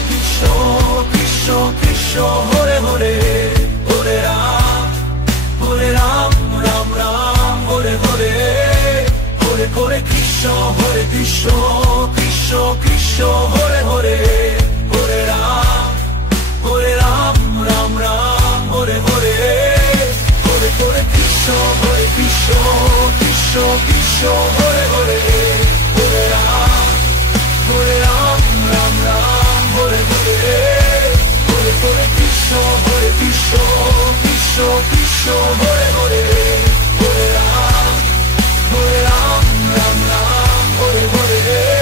Krishna Krishna Hare Hare Hare Ram Ram Ram Hare Hare Hare Hare Krishna Krishna Krishna Hare Hare Hare Ram Ram Ram Hare Hare Hare Hare Krishna Krishna Krishna Hare Hare Hare Ram Ram Ram Hare Hare Hare Hare Krishna Krishna Krishna Hare Hare Hare Ram Ram Ram Hare Hare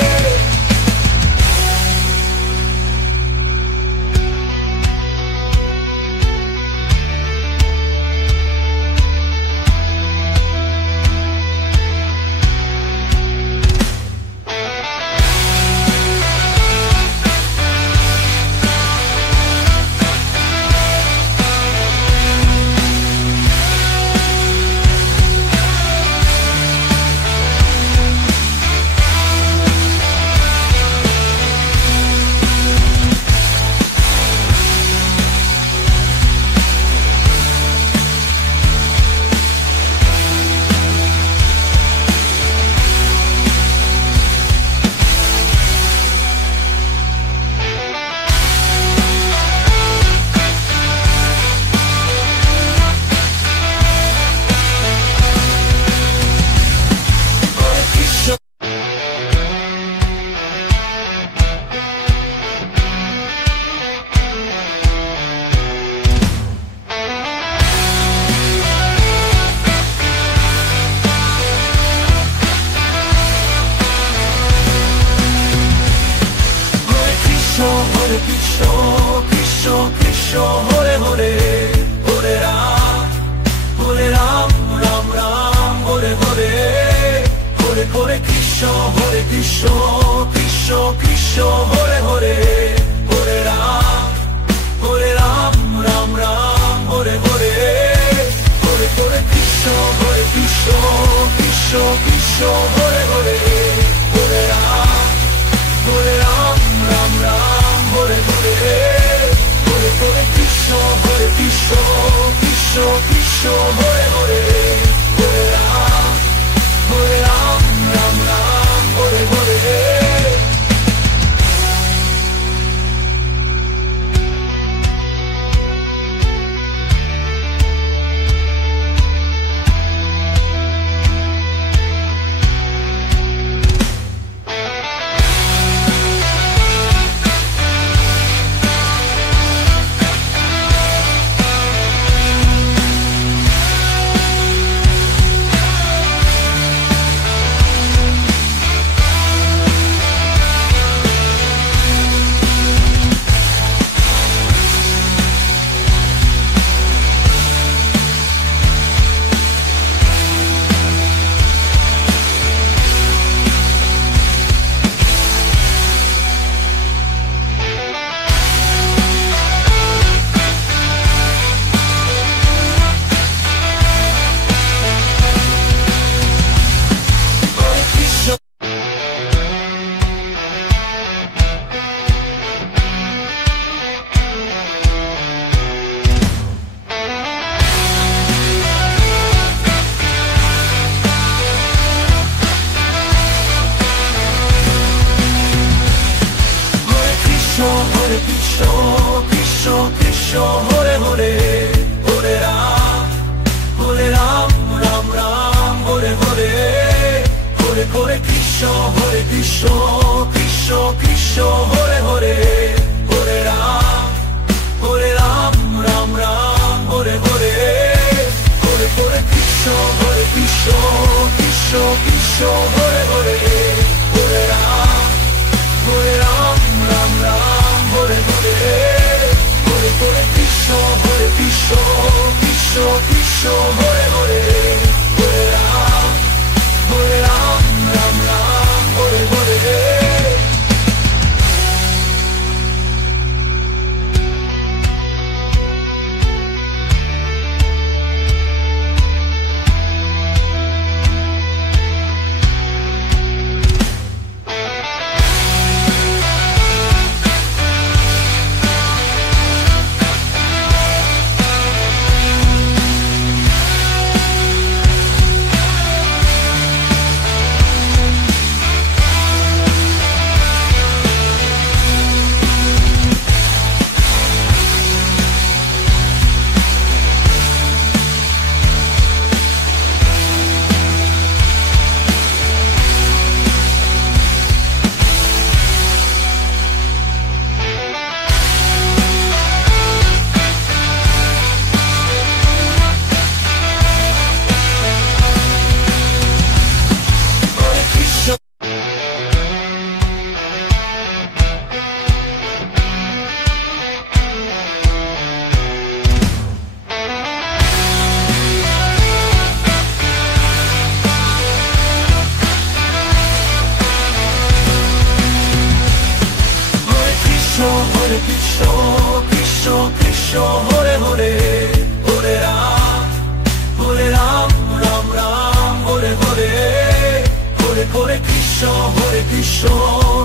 Krishna,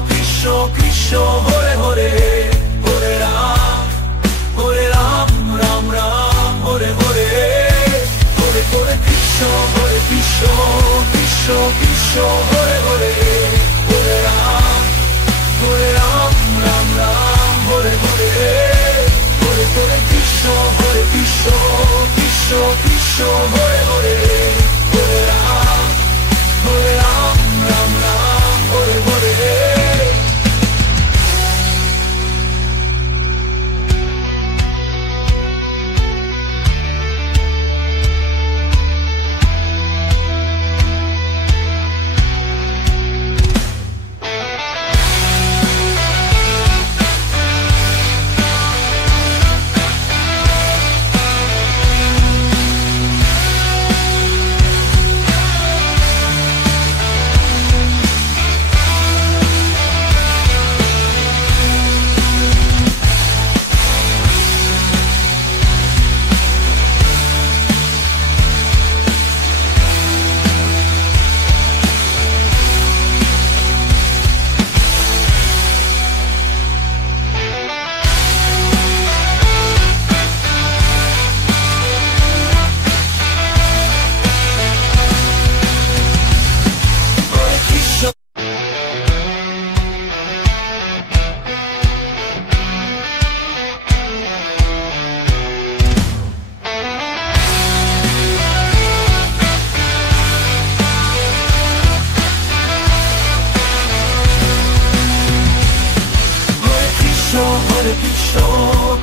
Krishna Krishna, Hare Hare, Hare Ram, Ram Ram, Hare Hare, Hare Hare Krishna, Hare Krishna, Krishna Krishna, Hare Hare, Hare Ram, Ram Ram, Hare Hare, Hare Hare Krishna, Hare Krishna, Krishna Krishna, Hare Hare, Hare Ram, Ram Ram, Hare Hare.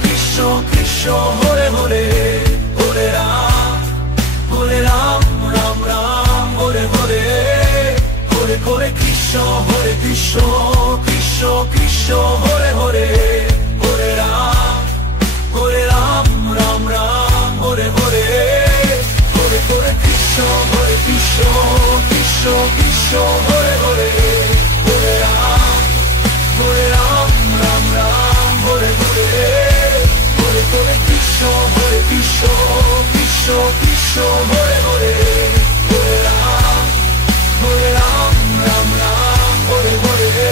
Krishna Krishna, Hare Hare, Hare Ram, Ram Ram, Hare Hare, Hare Hare Krishna, Hare Krishna, Krishna Krishna, Hare Hare, Hare Ram, Ram Ram, Hare Hare, Hare Hare Krishna, Hare Krishna, Krishna Krishna, Hare Hare, Hare Ram, Ram Ram, Hare Hare, Hare Hare Krishna, Hare Krishna, Krishna Krishna, Hare Hare, Hare Ram, Ram Ram, Hare Hare.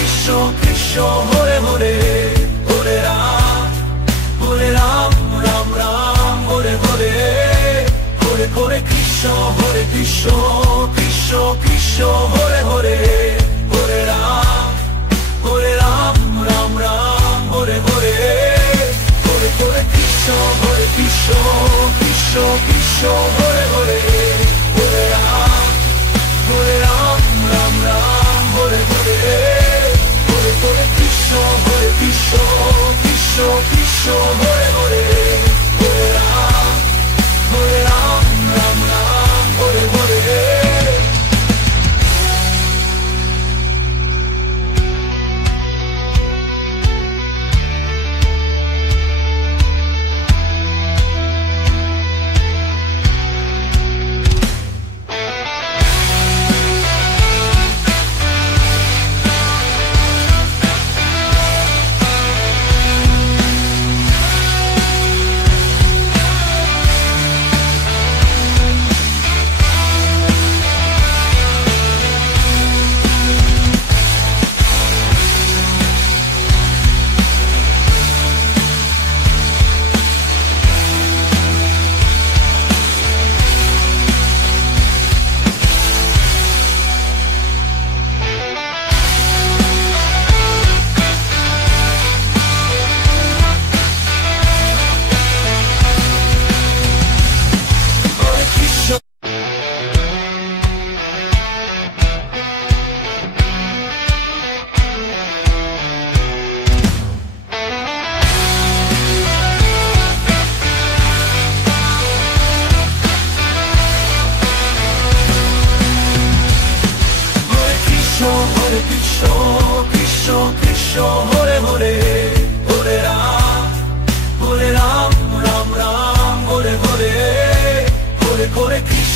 Krishna Krishna, Hare Hare, Hare Ram, Ram Ram, Hare Hare, Hare Hare Krishna, Hare Krishna, Krishna Krishna, Hare Hare, Hare Ram, Ram Ram, Hare Hare, Hare Hare Krishna, Hare Krishna, Krishna Krishna, Hare Hare, Hare Ram, Ram Ram, Hare Hare, Hare Hare Krishna, Hare Krishna, Krishna Krishna, Hare Hare, Hare Ram, Ram Ram, Hare Hare.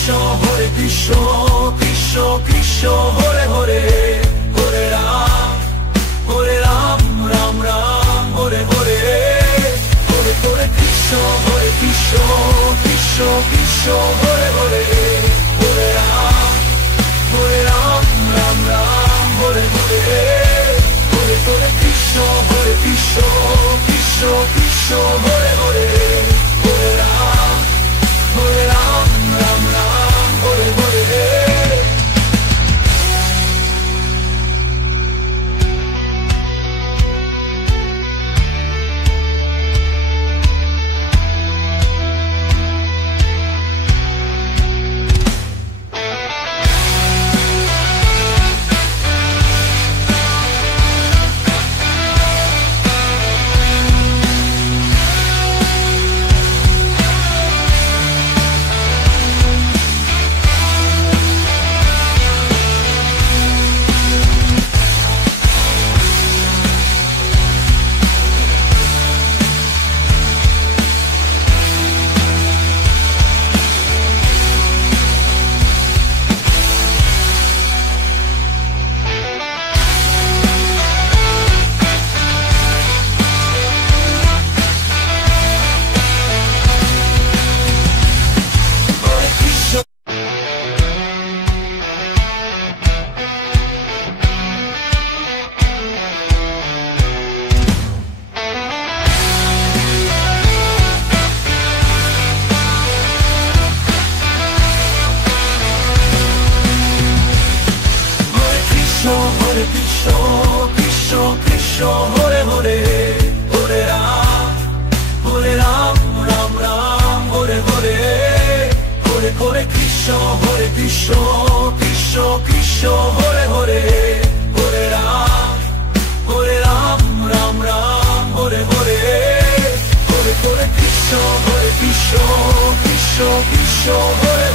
Krishna, Krishna Krishna, Hare Hare, Hare Ram, Ram Ram, Hare Hare, Hare Hare Krishna, Krishna Krishna, Hare Hare, Hare Ram, Ram Ram, Hare Hare, Hare Hare Krishna, Krishna Krishna, Hare Hare, Hare Ram, Ram Ram, Hare Hare. Krishna, Krishna, Hare Hare, Hare Ram, Ram Ram, Hare Hare, Hare Hare Krishna, Krishna Krishna, Hare Hare, Hare Ram, Ram Ram, Hare Hare, Hare Hare Krishna, Krishna Krishna, Hare